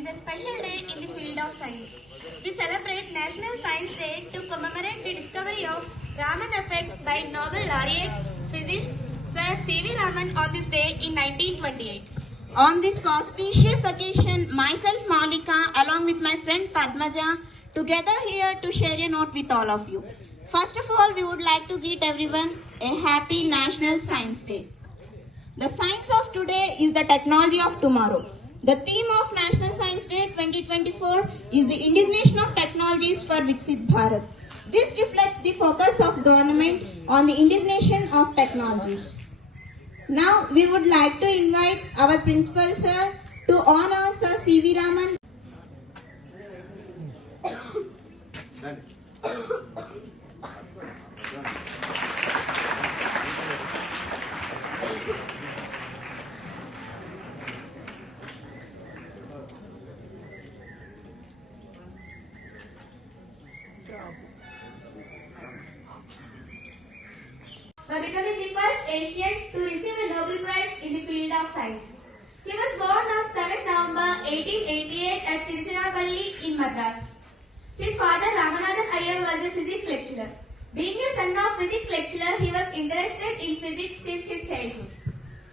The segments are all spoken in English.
is a special day in the field of science. We celebrate National Science Day to commemorate the discovery of Raman effect by Nobel laureate physicist Sir C.V. Raman on this day in 1928. On this auspicious occasion, myself Malika along with my friend Padmaja together here to share a note with all of you. First of all, we would like to greet everyone a happy National Science Day. The science of today is the technology of tomorrow. The theme of National Science Day 2024 is the indigenation of technologies for Viksit Bharat. This reflects the focus of government on the indigenation of technologies. Now we would like to invite our principal sir to honor Sir C.V. Raman. By becoming the first Asian to receive a Nobel Prize in the field of science. He was born on 7 November 1888 at Tiruchirappalli in Madras. His father Ramanathan Iyer was a physics lecturer. Being a son of physics lecturer, he was interested in physics since his childhood.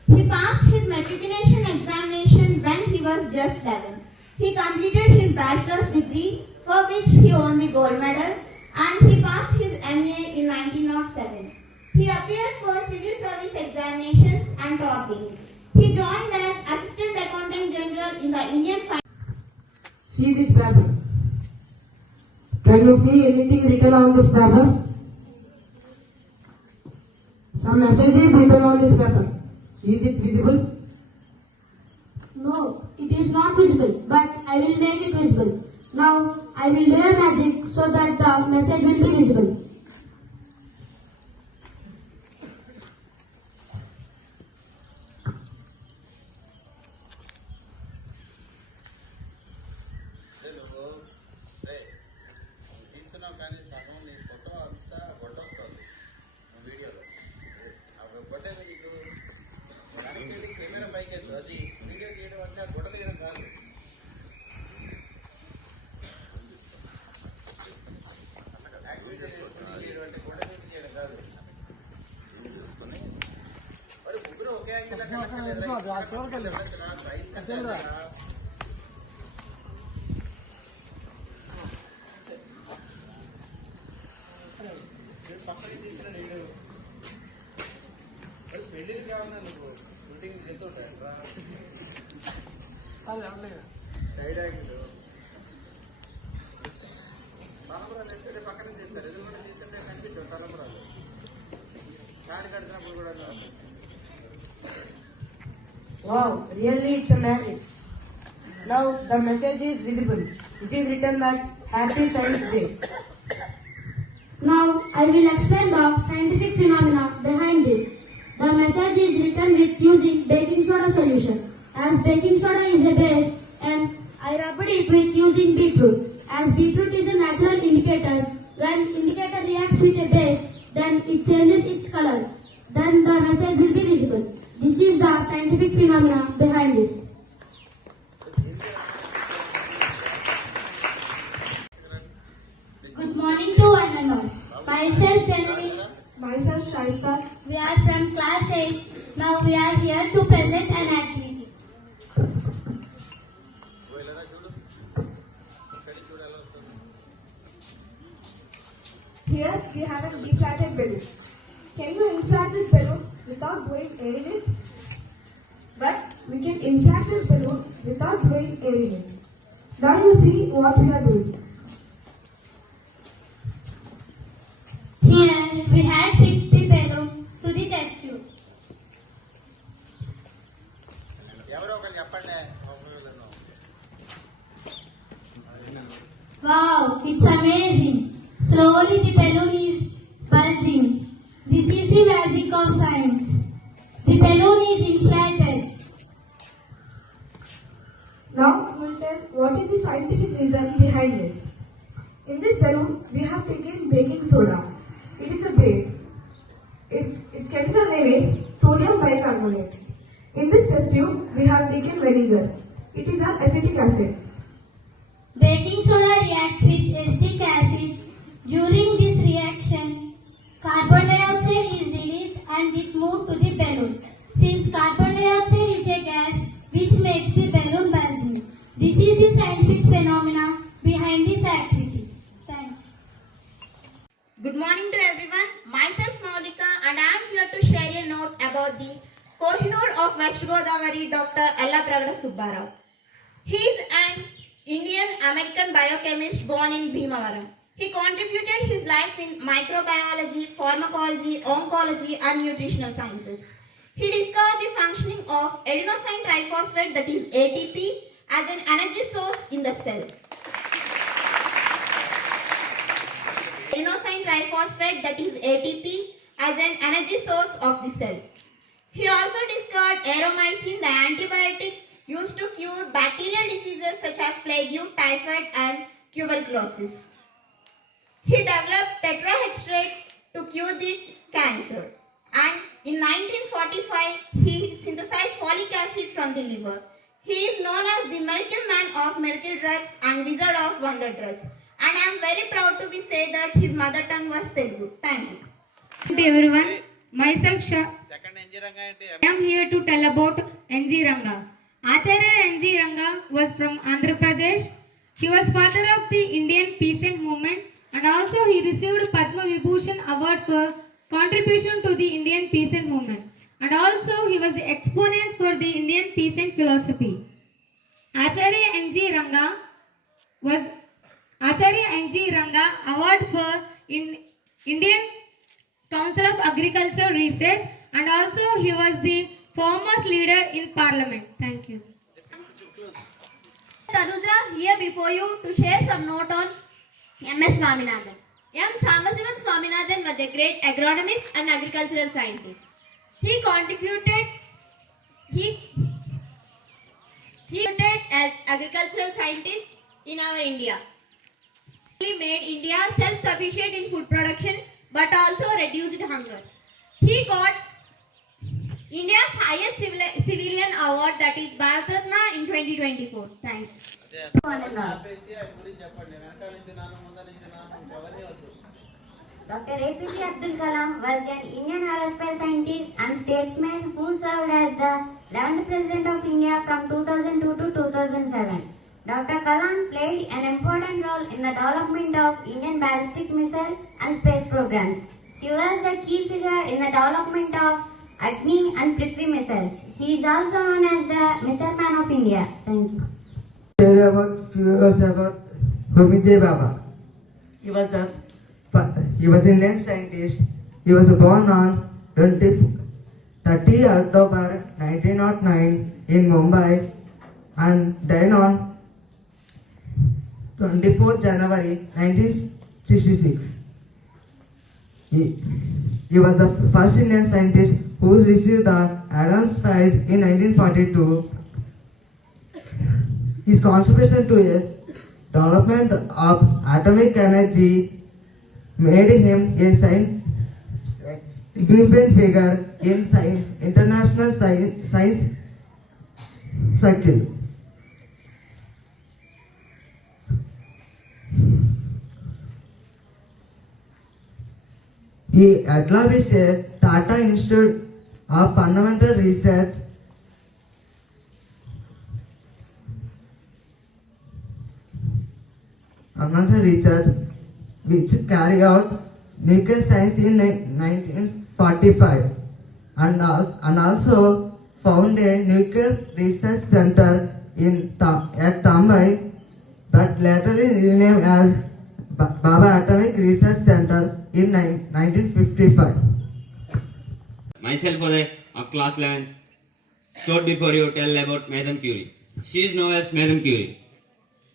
He passed his matriculation examination when he was just 11. He completed his bachelor's degree for which he won the gold medal and he passed his MA in 1907. He appeared for civil service examinations and taught it. He joined as Assistant Accountant General in the Indian Finance. See this paper. Can you see anything written on this paper? Some message is written on this paper. Is it visible? No, it is not visible, but I will make it visible. Now, I will do a magic so that the message will be visible. Wow, really it's a magic. Now the message is visible. It is written that Happy Science Day. Now, I will explain the scientific phenomena behind this. The message is written with using baking soda solution. As baking soda is a base and I rubbed it with using beetroot. As beetroot is a natural indicator, when indicator reacts with a base, then it changes its color. Then the message will be visible. This is the scientific phenomena behind this. Good morning to one and all. Myself Jnv. Myself Shaisa. We are from class 8. Now we are here to present an activity. Here we have a deflated balloon. Can you inflate this balloon without blowing air in it? But we can inflate this balloon without blowing air in it. Now you see what we are doing. Here we had fixed the balloon to the test tube. Wow, it's amazing. Slowly the balloon is bulging. This is the magic of science. The balloon is inflated. Now we will tell what is the scientific reason behind this. In this balloon, we have taken baking soda. It is a base. Its chemical name is sodium bicarbonate. In this test tube, we have taken vinegar. It is an acetic acid. Baking soda reacts with acetic acid. During this reaction, carbon dioxide is released and it moves to the balloon. Since carbon dioxide is a gas which makes the balloon bulging. This is the scientific phenomena behind this activity. Thank you. Good morning to everyone. Myself Maulika and I am here to share a note about the Kohinoor of West Godavari, Dr. Ella Pragada Subbarao. He is an Indian-American biochemist born in Bhimavaram. He contributed his life in microbiology, pharmacology, oncology and nutritional sciences. He discovered the functioning of adenosine triphosphate, that is ATP, as an energy source in the cell. Adenosine triphosphate, that is ATP, as an energy source of the cell. He also discovered aromycin, the antibiotic used to cure bacterial diseases such as plague, typhoid and tuberculosis. He developed tetrahextrate to cure the cancer. And in 1945, he synthesized folic acid from the liver. He is known as the miracle man of miracle drugs and wizard of wonder drugs. And I am very proud to be say that his mother tongue was Telugu. Thank you. Good everyone, myself I am here to tell about N.G. Ranga. Acharya N.G. Ranga was from Andhra Pradesh. He was father of the Indian peasant movement and also he received Padma Vibhushan award for contribution to the Indian peasant movement. And also he was the exponent for the Indian peasant philosophy. Acharya N.G. Ranga award for Indian Council of Agriculture Research and also he was the foremost leader in Parliament. Thank you. Tanuja here before you to share some note on M.S. Swaminathan. M. Samasivan Swaminathan was a great agronomist and agricultural scientist. He contributed as agricultural scientist in our India. He made India self-sufficient in food production but also reduced hunger. He got India's highest civilian award, that is Bharat Ratna, in 2024. Thank you. Dr. APJ Abdul Kalam was an Indian aerospace scientist and statesman who served as the 11th President of India from 2002 to 2007. Dr. Kalam played an important role in the development of Indian ballistic missile and space programs. He was the key figure in the development of Agni and Prithvi missiles. He is also known as the Missile Man of India. Thank you. About Homi Baba. He was an Indian scientist. He was born on 30 October 1909 in Mumbai and died on 24 January 1966. He was the first Indian scientist who received the Adams Prize in 1942. His contribution to the development of atomic energy made him a significant figure in international science circle. He established a Tata Institute of Fundamental Research which carried out nuclear science in 1945 and also found a nuclear research center at Tambai, but later renamed as Baba Atomic Research Center in 1955. Myself of class 11 stood before you tell about Madame Curie. She is known as Madame Curie.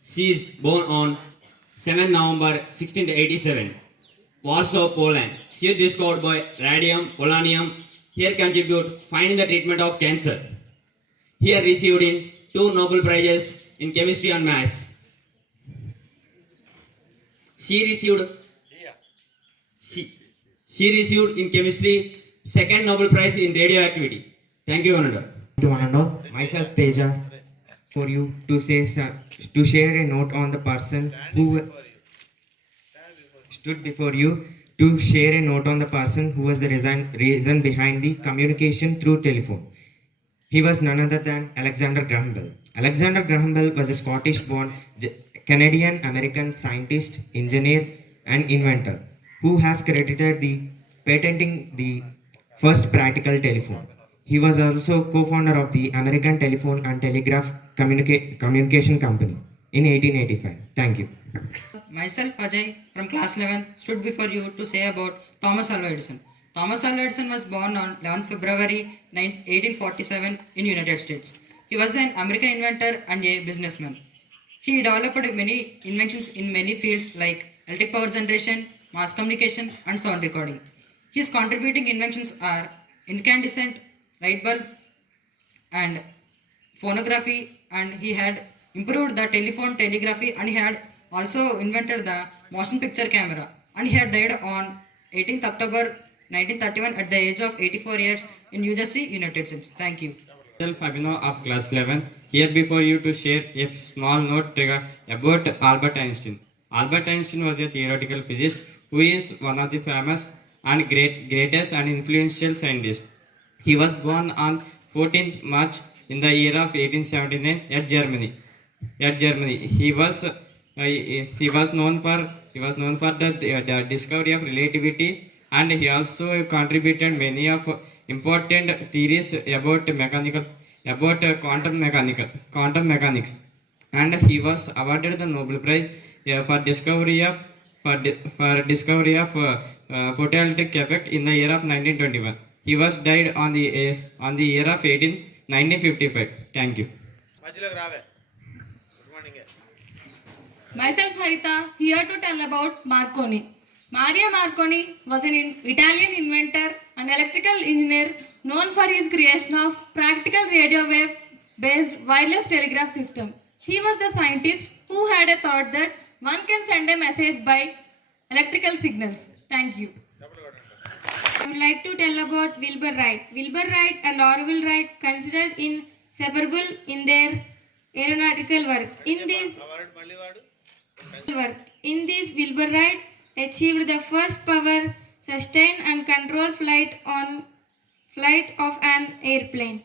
She is born on 7 November 1687, Warsaw, Poland. She is discovered by radium, polonium. Here contribute finding the treatment of cancer. Here received in 2 Nobel Prizes in chemistry and maths. She received in chemistry 2nd Nobel Prize in radioactivity. Thank you, Ananda. Myself Teja. for you to to share a note on the person who stood before you to share a note on the person who was the reason behind the communication through telephone. He was none other than Alexander Graham Bell. Alexander Graham Bell was a Scottish-born Canadian-American scientist, engineer, and inventor who has credited the patenting the first practical telephone. He was also co-founder of the American Telephone and Telegraph Communication Company in 1885. Thank you. Myself, Ajay, from class 11, stood before you to say about Thomas Alva Edison. Thomas Alva Edison was born on 11 February 1847 in United States. He was an American inventor and a businessman. He developed many inventions in many fields like electric power generation, mass communication, and sound recording. His contributing inventions are incandescent light bulb and phonography, and he had improved the telephone telegraphy, and he had also invented the motion picture camera, and he had died on 18th October 1931 at the age of 84 years in New Jersey, United States. Thank you. Myself, Abhinav of class 11, here before you to share a small note about Albert Einstein. Albert Einstein was a theoretical physicist who is one of the famous and greatest and influential scientists. He was born on 14th March in the year of 1879 at Germany. He was known for the discovery of relativity, and he also contributed many of important theories about quantum mechanics, and he was awarded the Nobel Prize for discovery of photoelectric effect in the year of 1921. He was died on the year of 1955. Thank you. Myself Harita, here to tell about Marconi. Mario Marconi was an Italian inventor and electrical engineer known for his creation of practical radio wave based wireless telegraph system. He was the scientist who had a thought that one can send a message by electrical signals. Thank you. I would like to tell about Wilbur Wright. Wilbur Wright and Orville Wright considered inseparable in their aeronautical work. In this, Wilbur Wright achieved the first power, sustain and control flight of an airplane.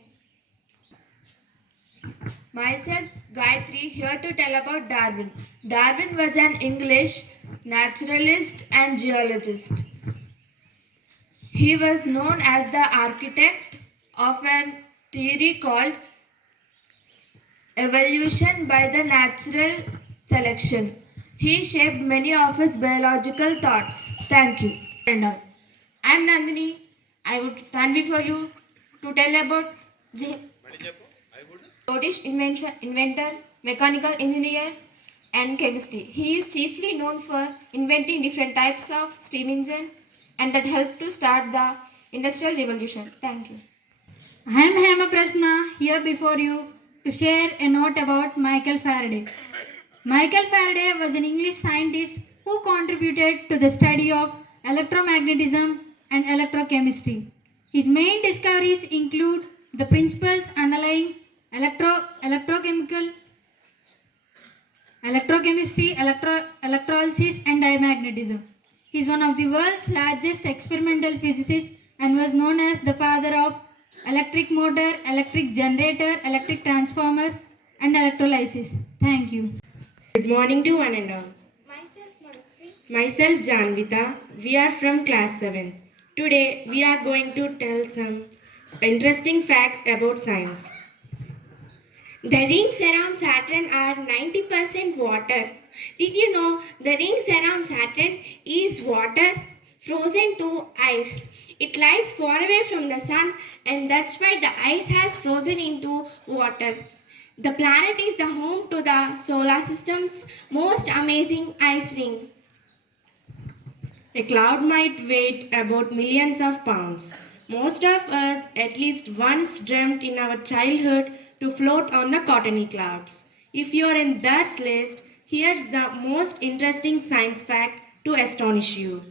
Myself, Gayatri, here to tell about Darwin. Darwin was an English naturalist and geologist. He was known as the architect of a theory called evolution by the natural selection. He shaped many of his biological thoughts. Thank you. I am Nandini. I would stand before you to tell about Scottish inventor, mechanical engineer, and chemistry. He is chiefly known for inventing different types of steam engine and that helped to start the Industrial Revolution. Thank you. I am Hema Prasna, here before you to share a note about Michael Faraday. Michael Faraday was an English scientist who contributed to the study of electromagnetism and electrochemistry. His main discoveries include the principles underlying electrochemistry, electrolysis, and diamagnetism. He is one of the world's largest experimental physicists and was known as the father of electric motor, electric generator, electric transformer, and electrolysis. Thank you. Good morning to one and all. Myself Janvita. We are from class 7. Today we are going to tell some interesting facts about science. The rings around Saturn are 90% water. Did you know the rings around Saturn is water frozen to ice? It lies far away from the sun, and that's why the ice has frozen into water. The planet is the home to the solar system's most amazing ice ring. A cloud might weigh about millions of pounds. Most of us at least once dreamt in our childhood to float on the cottony clouds. If you are in that list, here's the most interesting science fact to astonish you.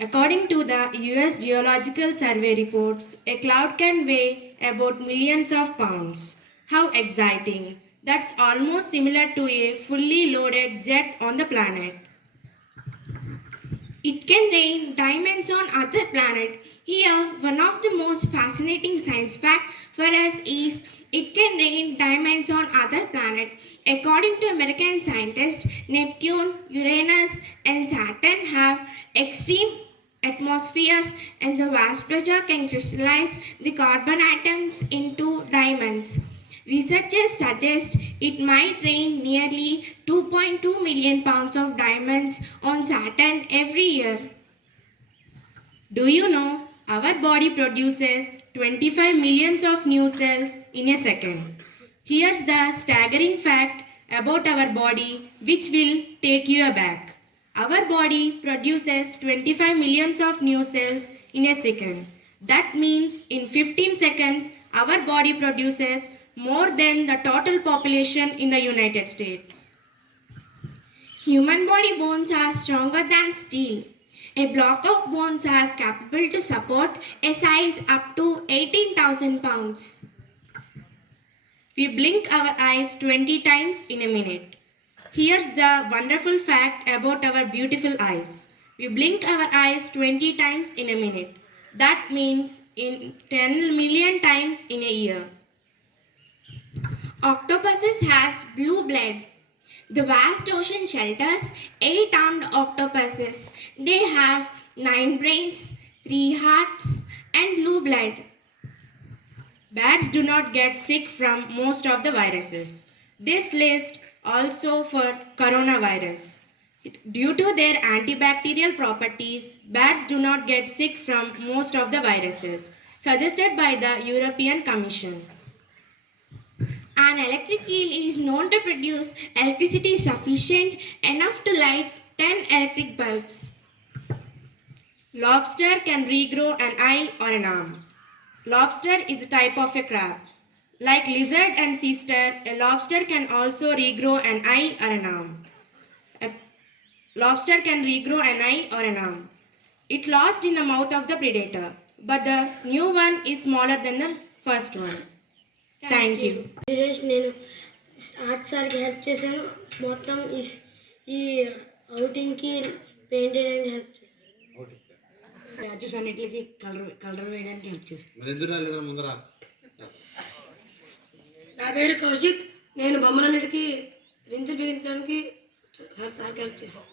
According to the US Geological Survey reports, a cloud can weigh about millions of pounds. How exciting! That's almost similar to a fully loaded jet on the planet. It can rain diamonds on other planet. Here, one of the most fascinating science fact for us is it can rain diamonds on other planet. According to American scientists, Neptune, Uranus and Saturn have extreme atmospheres and the vast pressure can crystallize the carbon atoms into diamonds. Researchers suggest it might rain nearly 2.2 million pounds of diamonds on Saturn every year. Do you know our body produces 25 millions of new cells in a second? Here's the staggering fact about our body which will take you aback. Our body produces 25 millions of new cells in a second. That means in 15 seconds, our body produces more than the total population in the United States. Human body bones are stronger than steel. A block of bones are capable to support a size up to 18,000 pounds. We blink our eyes 20 times in a minute. Here's the wonderful fact about our beautiful eyes. We blink our eyes 20 times in a minute. That means in 10 million times in a year. Octopuses has blue blood. The vast ocean shelters 8 armed octopuses. They have 9 brains, 3 hearts and blue blood. Bats do not get sick from most of the viruses. This list also for coronavirus. Due to their antibacterial properties, bats do not get sick from most of the viruses, suggested by the European Commission. An electric eel is known to produce electricity sufficient enough to light 10 electric bulbs. Lobster can regrow an eye or an arm. Lobster is a type of a crab. Like lizard and sister, a lobster can also regrow an eye or an arm. A lobster can regrow an eye or an arm. It lost in the mouth of the predator, but the new one is smaller than the first one. Thank you. నేను art సార్కి help చేశాను మొత్తం ఈ అవుటింగ్కి paint వేయడానికి help చేశాను statues అన్నిటికి colour వేయడానికి help చేశాను నా పేరు కౌశిక్ నేను బొమ్మలన్నిటికీ రింగ్స్ బిగించడానికి సార్కి హెల్ప్ చేశాను